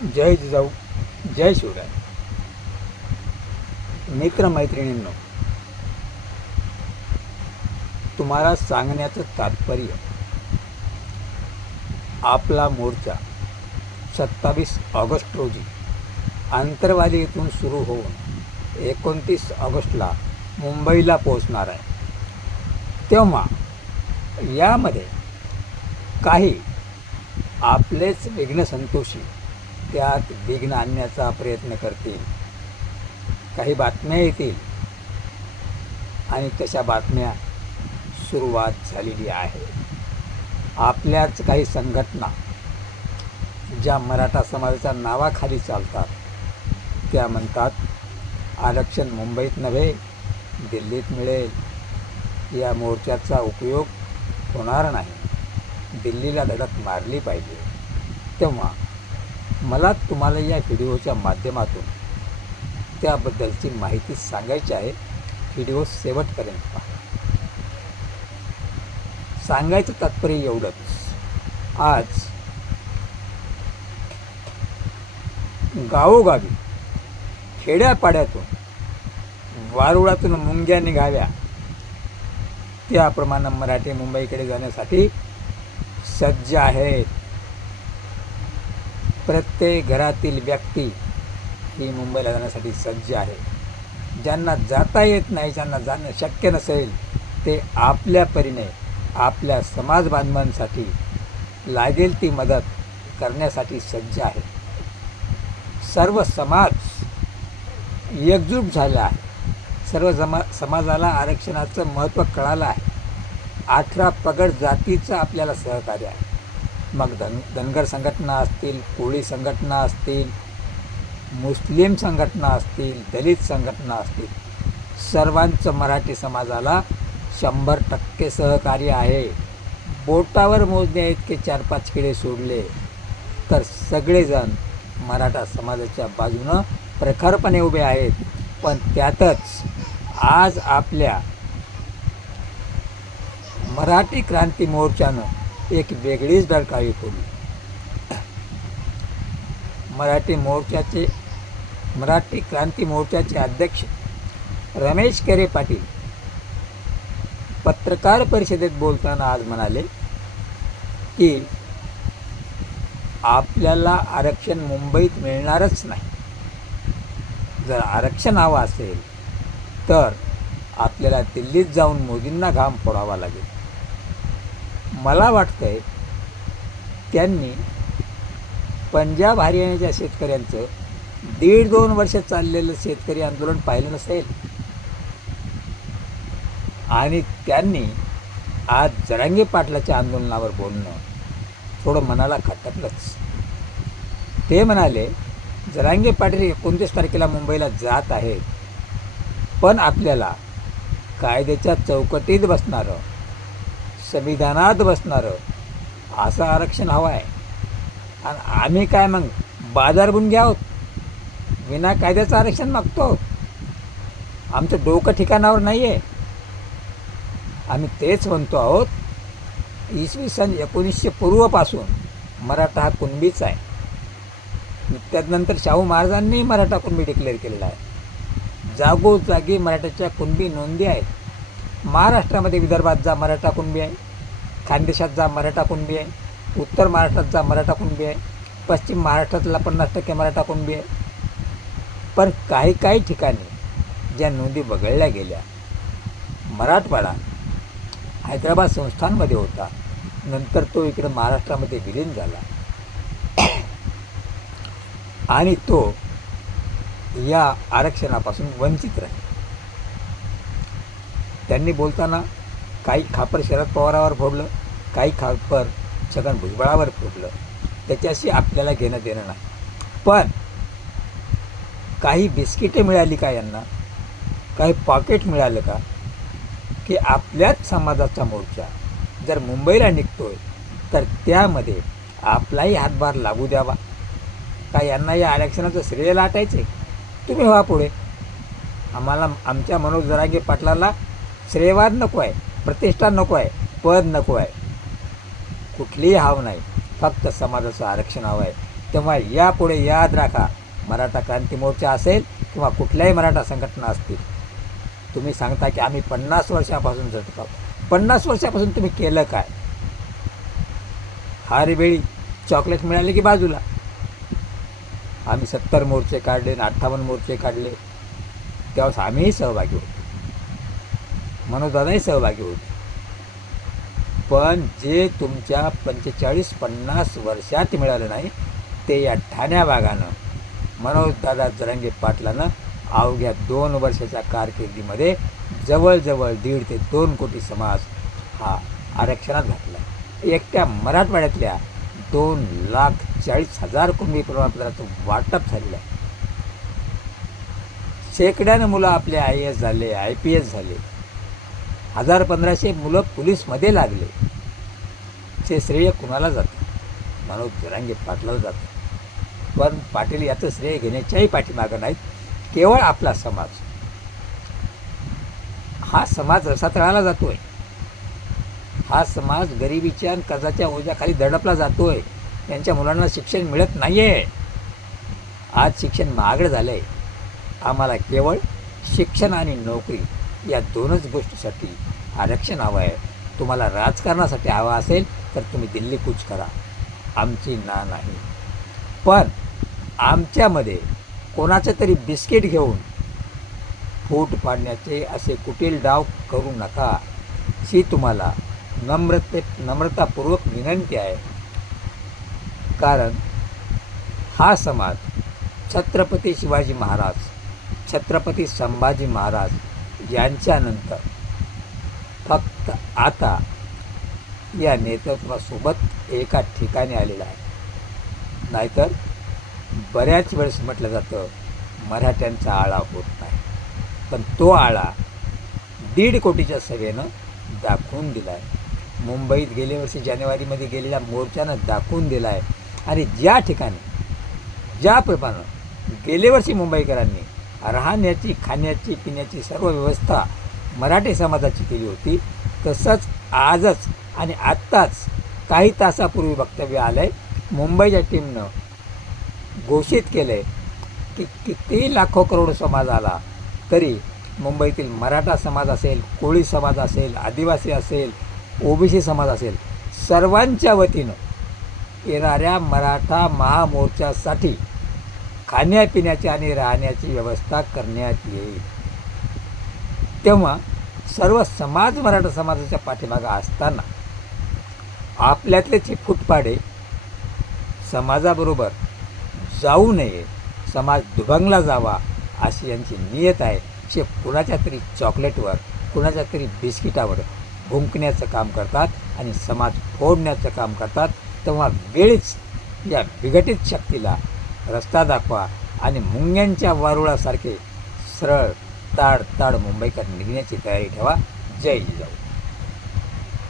जय जिजाऊ जय शिवराय. मित्रमैत्रिणींनो तुम्हाला सांगण्याचं तात्पर्य आपला मोर्चा सत्तावीस ऑगस्ट रोजी आंतरवाली येथून सुरू होऊन एकोणतीस ऑगस्टला मुंबईला पोहोचणार आहे. तेव्हा यामध्ये काही आपलेच विघ्नसंतोषी त्यात विघ्न आणण्याचा प्रयत्न करतील. काही बातम्या येतील. आणि तशा बातम्या सुरुवात झालेली आहे. आपल्याच काही संघटना ज्या मराठा समाजाच्या नावाखाली चालतात त्या म्हणतात आरक्षण मुंबईत नव्हे दिल्लीत मिळेल. या मोर्चाचा उपयोग होणार नाही. दिल्लीला धडक मारली पाहिजे. तेव्हा मला तुम्हाला या व्हिडिओच्या माध्यमातून त्याबद्दलची माहिती सांगायची आहे. व्हिडिओ शेवटपर्यंत पहा. सांगायचं तात्पर्य एवढंच. आज गावोगावी खेड्यापाड्यातून वारुळातून मुंग्या निघाव्या. त्याप्रमाणे मराठी मुंबईकडे जाण्यासाठी सज्ज आहेत. प्रत्येक घरातील व्यक्ती ही मुंबईला जाण्यासाठी सज्ज आहे. ज्यांना जाता येत नाही ज्यांना जाणं शक्य नसेल ते आपल्या परीने आपल्या समाज बांधवांसाठी लागेल ती मदत करण्यासाठी सज्ज आहे. सर्व समाज एकजूट झाला आहे. सर्व जमा समाजाला आरक्षणाचं महत्त्व कळालं आहे. अठरा पगड जातीचं आपल्याला सहकार्य आहे. मग धन धनगर संघटना असतील कोळी संघटना असतील मुस्लिम संघटना असतील दलित संघटना असतील सर्वांचं मराठी समाजाला शंभर टक्के सहकार्य आहे. बोटावर मोजण्या इतके चार पाच किडे सोडले तर सगळेजण मराठा समाजाच्या बाजूनं प्रखरपणे उभे आहेत. पण त्यातच आज आपल्या मराठी क्रांती मोर्चानं एक वेगळीच डरकाळी फोडली मराठी मोर्चाचे मराठी क्रांती मोर्चाचे अध्यक्ष रमेश केरे पाटील पत्रकार परिषदेत बोलताना आज म्हणाले की आपल्याला आरक्षण मुंबईत मिळणारच नाही. जर आरक्षण हवं असेल तर आपल्याला दिल्लीत जाऊन मोदींना घाम फोडावा लागेल. मला वाटतं आहे त्यांनी पंजाब हरियाणाच्या शेतकऱ्यांचं दीड दोन वर्ष चाललेलं शेतकरी आंदोलन पाहिलं नसेल. आणि त्यांनी आज जरांगे पाटलाच्या आंदोलनावर बोलणं थोडं मनाला खटकलंच. ते म्हणाले जरांगे पाटील एकोणतीस तारखेला मुंबईला जात आहेत पण आपल्याला कायद्याच्या चौकटीत बसणारं संविधानात बसणारं. असं आरक्षण हवं आहे आणि आम्ही काय मग बाजार गुण घ्या आहोत. विना कायद्याचं आरक्षण मागतो आमचं डोकं ठिकाणावर नाही आहे आम्ही तेच म्हणतो आहोत इसवी सन एकोणीसशे पूर्वपासून मराठा हा कुणबीच आहे. त्यानंतर शाहू महाराजांनी मराठा कुणबी डिक्लेअर केलेला आहे. जागोजागी मराठ्याच्या कुणबी नोंदी आहेत. महाराष्ट्रामध्ये विदर्भात जा मराठा कुणबी आहे. खानदेशात जा मराठा कुणबी आहे. उत्तर महाराष्ट्रात जा मराठा कुणबी आहे. पश्चिम महाराष्ट्रातला पन्नास टक्के मराठा कुणबी आहे. पण काही काही ठिकाणी ज्या नोंदी वगळल्या गेल्या. मराठवाडा हैदराबाद संस्थानमध्ये होता. नंतर तो इकडं महाराष्ट्रामध्ये विलीन झाला. आणि तो या आरक्षणापासून वंचित राहील. त्यांनी बोलताना काही खापर शरद पवारावर फोडलं काही खापर छगन भुजबळावर फोडलं. त्याच्याशी आपल्याला घेणं देणं नाही. पण काही बिस्किटे मिळाली का यांना? काही पॉकेट मिळालं का? की आपल्याच समाजाचा मोर्चा जर मुंबईला निघतोय तर त्यामध्ये आपलाही हातभार लागू द्यावा. का यांना या आरक्षणाचं श्रेय लाटायचं आहे तुम्ही व्हा पुढे. आम्हाला आमच्या मनोज जरांगे पाटलाला श्रेयवाद नको आहे प्रतिष्ठा नको आहे पद नको आहे कुठलीही हाव नाही फक्त समाजाचं आरक्षण हवं आहे तेव्हा यापुढे याद राखा मराठा क्रांती मोर्चा असेल किंवा कुठल्याही मराठा संघटना असतील. तुम्ही सांगता की आम्ही पन्नास वर्षापासून झटत आहोत पन्नास वर्षापासून तुम्ही केलं काय? हारी वेळी चॉकलेट मिळाले की बाजूला? आम्ही सत्तर मोर्चे काढले आणि अठ्ठावन्न मोर्चे काढले. त्यावेळेस आम्हीही सहभागी होतो. मनोदादाही सहभागी होते. पण जे तुमच्या पंचेचाळीस पन्नास वर्षात मिळालं नाही ते या ठाण्या भागानं मनोजदादा जरंगे पाटलानं अवघ्या दोन वर्षाच्या कारकिर्दीमध्ये जवळजवळ दीड ते दोन कोटी समाज हा आरक्षणात घातला एकट्या मराठवाड्यातल्या दोन लाख चाळीस हजार कुंभी प्रमाणपत्राचं वाटप झालेलं आहे. शेकड्यानं मुलं आपले आय ए एस झाले आय पी एस झाले हजार पंधराशे मुलं पोलीसमध्ये लागले. ते श्रेय कुणाला जातं? मानव जरांगे पाटलाला जातं. पण पाटील याचं श्रेय घेण्याच्याही पाठीमागं नाहीत. केवळ आपला समाज. हा समाज रसातळाला जातोय. हा समाज गरिबीच्या आणि कर्जाच्या ओझ्याखाली दडपला जातोय. त्यांच्या मुलांना शिक्षण मिळत नाही आहे आज शिक्षण महागडं झालं आहे आम्हाला केवळ शिक्षण आणि नोकरी. या दोनच गोष्टीसाठी आरक्षण हवं आहे. तुम्हाला राजकारणासाठी हवा असेल तर तुम्ही दिल्ली कूच करा. आमची ना नाही. पण आमच्यामध्ये कोणाचं तरी बिस्किट घेऊन फूट पाडण्याचे असे कुटील डाव करू नका. ही तुम्हाला नम्रते नम्रतापूर्वक विनंती आहे. कारण हा समाज छत्रपती शिवाजी महाराज छत्रपती संभाजी महाराज यांच्यानंतर. फक्त आता या नेतृत्वासोबत एका ठिकाणी आलेला आहे. नाहीतर बऱ्याच वेळेस म्हटलं जातं मराठ्यांचा आळा होत नाही. पण तो आळा दीड कोटीच्या सभेनं दाखवून दिला आहे मुंबईत गेल्या वर्षी जानेवारीमध्ये गेलेल्या मोर्चानं दाखवून दिला आहे आणि ज्या ठिकाणी ज्याप्रमाणे गेल्या वर्षी मुंबईकरांनी राहण्याची खाण्याची पिण्याची सर्व व्यवस्था मराठी समाजाची केली होती. तसंच आजच आणि आत्ताच काही तासापूर्वी वक्तव्य आलं आहे मुंबईच्या टीमनं घोषित केलं आहे की किती लाखो करोड समाज आला तरी मुंबईतील मराठा समाज असेल कोळी समाज असेल आदिवासी असेल ओबीसी समाज असेल सर्वांच्या वतीनं येणाऱ्या मराठा महामोर्चासाठी खाण्यापिण्याची आणि राहण्याची व्यवस्था करण्यात येईल तेव्हा सर्व समाज मराठा समाजाच्या पाठीमागं असताना आपल्यातलेच हे फुटपाडे समाजाबरोबर जाऊ नये समाज दुभंगला जावा अशी यांची नियत आहे जे कुणाच्या तरी चॉकलेटवर कुणाच्या तरी बिस्किटावर भुंकण्याचं काम करतात आणि समाज फोडण्याचं काम करतात तेव्हा वेळीच या विघटित शक्तीला रस्ता दाखवा आणि मुंग्यांच्या वारुळासारखे सरळ ताड ताड मुंबईकर निघण्याची तयारी ठेवा. जय जिजाऊ.